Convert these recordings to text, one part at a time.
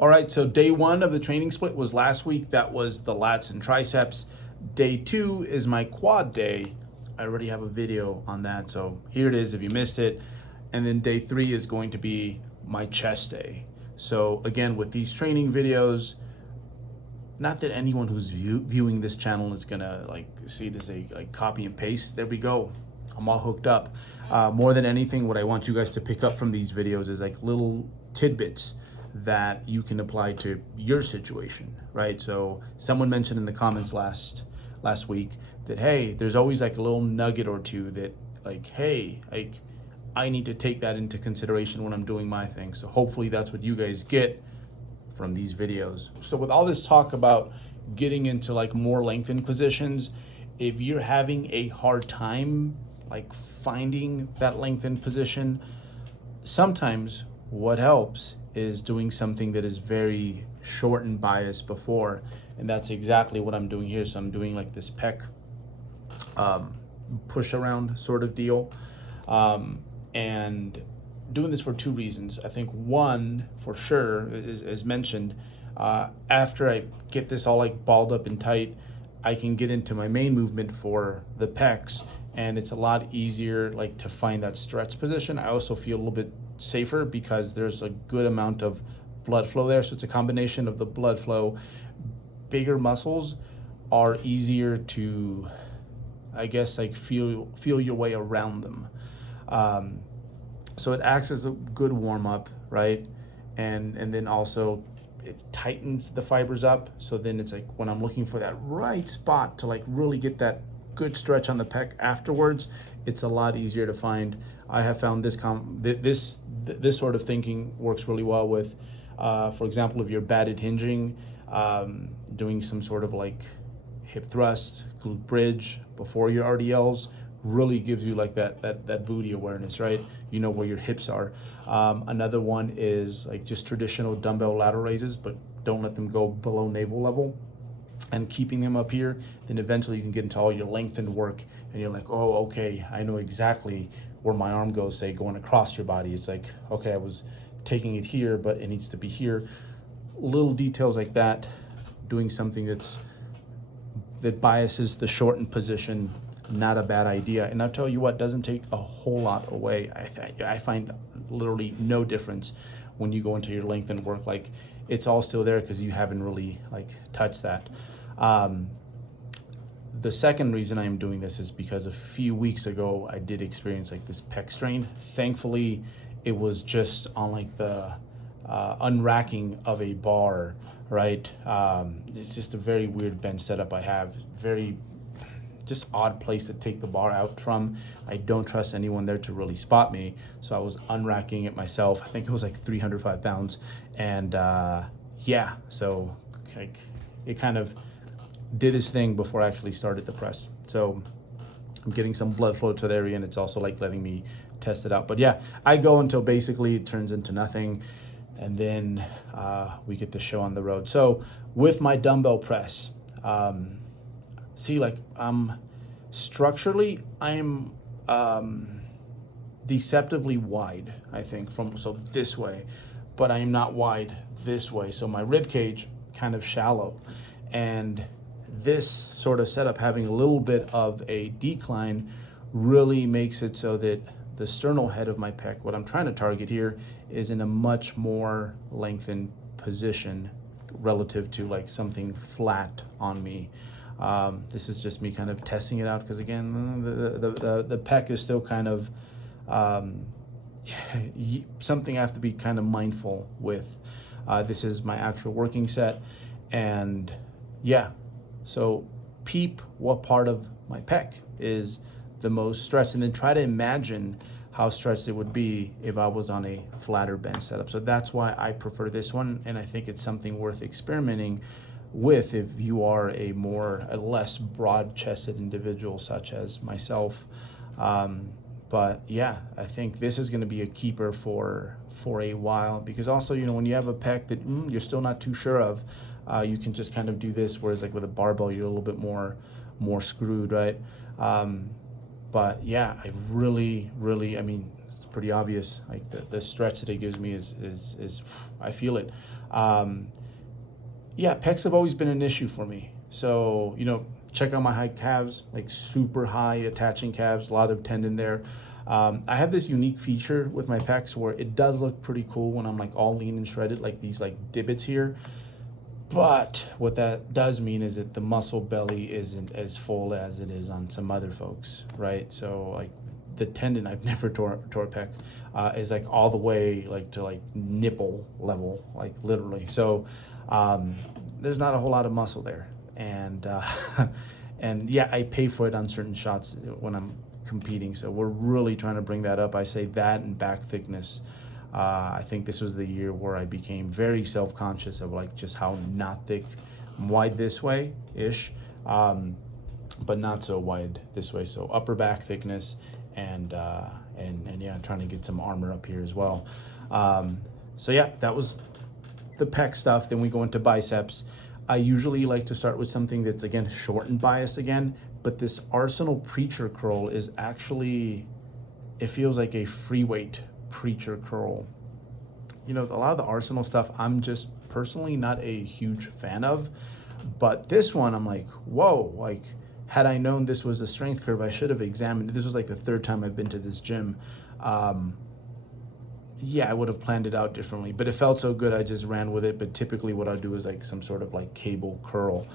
All right, so day one of the training split was last week. That was the lats and triceps. Day two is my quad day. I already have a video on that, so here it is if you missed it. And then day three is going to be my chest day. So again, with these training videos, not that anyone who's viewing this channel is gonna like see this a copy and paste. There we go. I'm all hooked up. More than anything, what I want you guys to pick up from these videos is like little tidbits that you can apply to your situation, right? So someone mentioned in the comments last week that, hey, there's always like a little nugget or two that like, hey, like I need to take that into consideration when I'm doing my thing. So hopefully that's what you guys get from these videos. So with all this talk about getting into like more lengthened positions, if you're having a hard time like finding that lengthened position, sometimes what helps is doing something that is very short and biased before, and that's exactly what I'm doing here. So I'm doing like this pec push around sort of deal, and doing this for two reasons. I think one, for sure, is mentioned, after I get this all like balled up and tight, I can get into my main movement for the pecs, and it's a lot easier like to find that stretch position. I also feel a little bit safer because there's a good amount of blood flow there. So it's a combination of the blood flow. Bigger muscles are easier to, I guess, like feel your way around them. So it acts as a good warm up, right? And then also it tightens the fibers up. So then it's like when I'm looking for that right spot to like really get that good stretch on the pec afterwards, it's a lot easier to find. I have found this sort of thinking works really well with, for example, if you're bad at hinging, doing some sort of like hip thrust, glute bridge before your RDLs really gives you like that booty awareness, right? You know where your hips are. Another one is like just traditional dumbbell lateral raises, but don't let them go below navel level, and keeping them up here. Then eventually you can get into all your lengthened work and you're like, oh, okay, I know exactly where my arm goes, say going across your body. It's like, okay, I was taking it here, but it needs to be here. Little details like that, doing something that biases the shortened position, not a bad idea. And I'll tell you what, doesn't take a whole lot away. I find literally no difference when you go into your lengthened work. Like it's all still there because you haven't really like touched that. The second reason I'm doing this is because a few weeks ago I did experience like this pec strain. Thankfully, it was just on like the unracking of a bar, right? It's just a very weird bench setup I have. Very just odd place to take the bar out from. I don't trust anyone there to really spot me. So I was unracking it myself. I think it was like 305 pounds. And yeah, so like it kind of did its thing before I actually started the press. So I'm getting some blood flow to the area, and it's also like letting me test it out. But yeah, I go until basically it turns into nothing, and then we get the show on the road. So with my dumbbell press, see, like structurally, I'm deceptively wide, I think, so this way, but I am not wide this way. So my rib cage kind of shallow, and this sort of setup having a little bit of a decline really makes it so that the sternal head of my pec, what I'm trying to target here, is in a much more lengthened position relative to like something flat on me. This is just me kind of testing it out because again, the pec is still kind of something I have to be kind of mindful with. This is my actual working set, and yeah, so peep what part of my pec is the most stretched, and then try to imagine how stretched it would be if I was on a flatter bench setup. So that's why I prefer this one, and I think it's something worth experimenting with if you are a less broad-chested individual such as myself. But yeah, I think this is going to be a keeper for a while, because also, you know, when you have a pec that you're still not too sure of, you can just kind of do this, whereas like with a barbell you're a little bit more screwed, right? But yeah, I really, I mean, pretty obvious. Like the stretch that it gives me is I feel it. Yeah, pecs have always been an issue for me. So, check out my high calves, like super high attaching calves, a lot of tendon there. I have this unique feature with my pecs where it does look pretty cool when I'm like all lean and shredded, like these like divots here. But what that does mean is that the muscle belly isn't as full as it is on some other folks, right? So like the tendon, I've never tore a pec, is like all the way like to like nipple level, like literally. So there's not a whole lot of muscle there. And and yeah, I pay for it on certain shots when I'm competing. So we're really trying to bring that up. I say that and back thickness. I think this was the year where I became very self-conscious of like just how not thick, wide this way ish, but not so wide this way. So upper back thickness and yeah, trying to get some armor up here as well. So yeah, that was the pec stuff. Then we go into biceps. I usually like to start with something that's again short and biased again, but this Arsenal preacher curl is actually, it feels like a free weight preacher curl. A lot of the Arsenal stuff I'm just personally not a huge fan of, but this one I'm like, whoa, like had I known this was a strength curve, I should have examined it. This was like the third time I've been to this gym. Yeah, I would have planned it out differently, but it felt so good I just ran with it. But typically what I'll do is like some sort of like cable curl.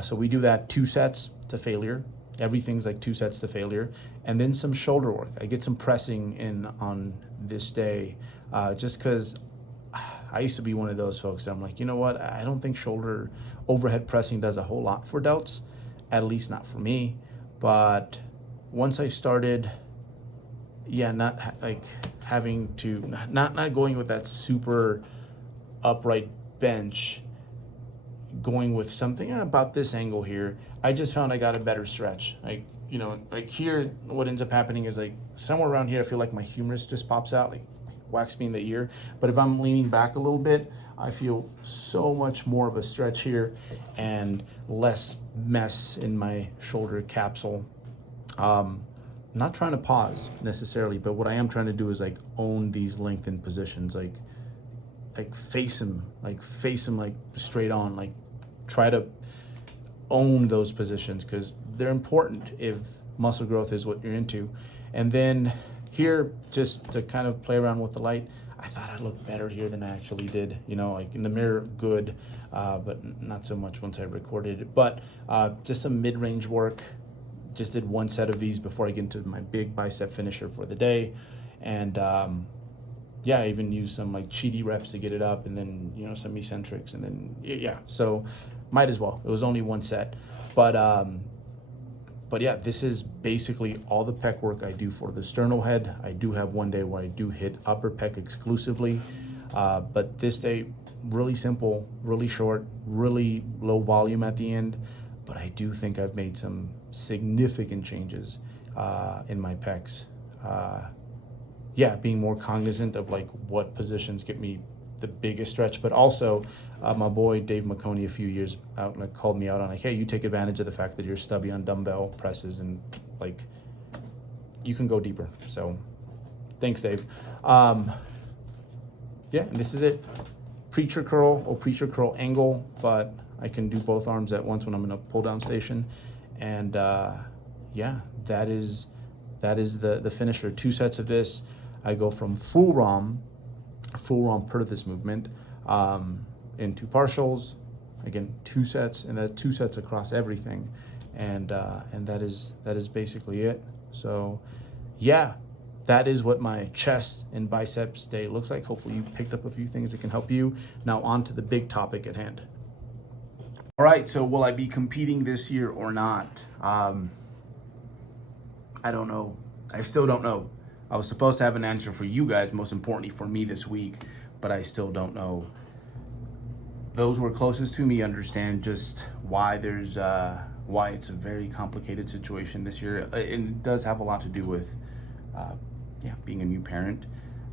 So we do that 2 sets to failure. Everything's like 2 sets to failure, and then some shoulder work. I get some pressing in on this day, just because I used to be one of those folks that I'm like, you know what? I don't think shoulder overhead pressing does a whole lot for delts, at least not for me. But once I started, yeah, not like having to, not going with that super upright bench, going with something about this angle here, I just found I got a better stretch. Like, like here, what ends up happening is like somewhere around here, I feel like my humerus just pops out, like whacks me in the ear. But if I'm leaning back a little bit, I feel so much more of a stretch here and less mess in my shoulder capsule. Not trying to pause necessarily, but what I am trying to do is like own these lengthened positions, like face them like straight on, like try to own those positions because they're important if muscle growth is what you're into. And then here, just to kind of play around with the light, I thought I looked better here than I actually did. Like in the mirror, good, but not so much once I recorded it. But just some mid-range work. Just did 1 set of these before I get into my big bicep finisher for the day. And yeah, I even used some like Cheaty reps to get it up, and then some eccentrics, and then yeah, so might as well. It was only 1 set, but yeah, this is basically all the pec work I do for the sternal head. I do have one day where I do hit upper pec exclusively, but this day really simple, really short, really low volume at the end. But I do think I've made some significant changes in my pecs. Yeah, being more cognizant of like what positions get me the biggest stretch, but also my boy Dave McConey a few years out like called me out on like, hey, you take advantage of the fact that you're stubby on dumbbell presses and like you can go deeper. So thanks, Dave. Yeah, and this is it. Preacher curl or preacher curl angle, but I can do both arms at once when I'm in a pull down station. And yeah, that is the finisher. 2 sets of this. I go from full ROM per this movement, into partials. Again, 2 sets, and that 2 sets across everything, and that is basically it. So, yeah, that is what my chest and biceps day looks like. Hopefully, you picked up a few things that can help you. Now, on to the big topic at hand. All right, so will I be competing this year or not? I don't know. I still don't know. I was supposed to have an answer for you guys, most importantly for me this week, but I still don't know. Those who are closest to me understand just why why it's a very complicated situation this year. It does have a lot to do with being a new parent.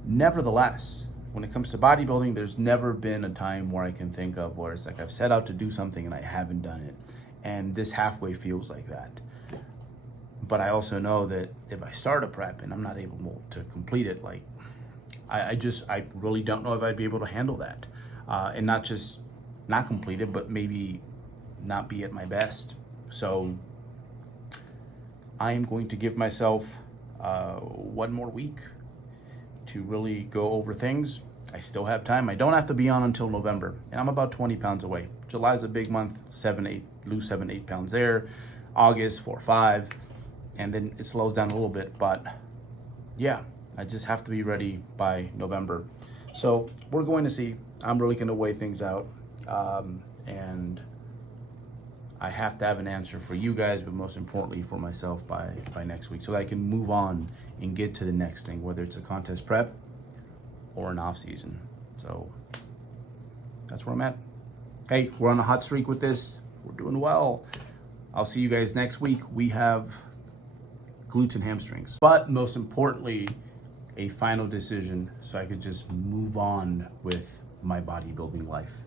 Nevertheless, when it comes to bodybuilding, there's never been a time where I can think of where it's like I've set out to do something and I haven't done it. And this halfway feels like that. But I also know that if I start a prep and I'm not able to complete it, like I really don't know if I'd be able to handle that, and not just not complete it, but maybe not be at my best. So I am going to give myself 1 more week to really go over things. I still have time. I don't have to be on until November, and I'm about 20 pounds away. July's a big month, 7-8, lose 7-8 pounds there. August, 4-5, and then it slows down a little bit. But yeah, I just have to be ready by November. So we're going to see. I'm really going to weigh things out, and I have to have an answer for you guys, but most importantly for myself by next week, so that I can move on and get to the next thing, whether it's a contest prep or an off season. So that's where I'm at. Hey, we're on a hot streak with this. We're doing well. I'll see you guys next week. We have glutes and hamstrings, but most importantly, a final decision so I could just move on with my bodybuilding life.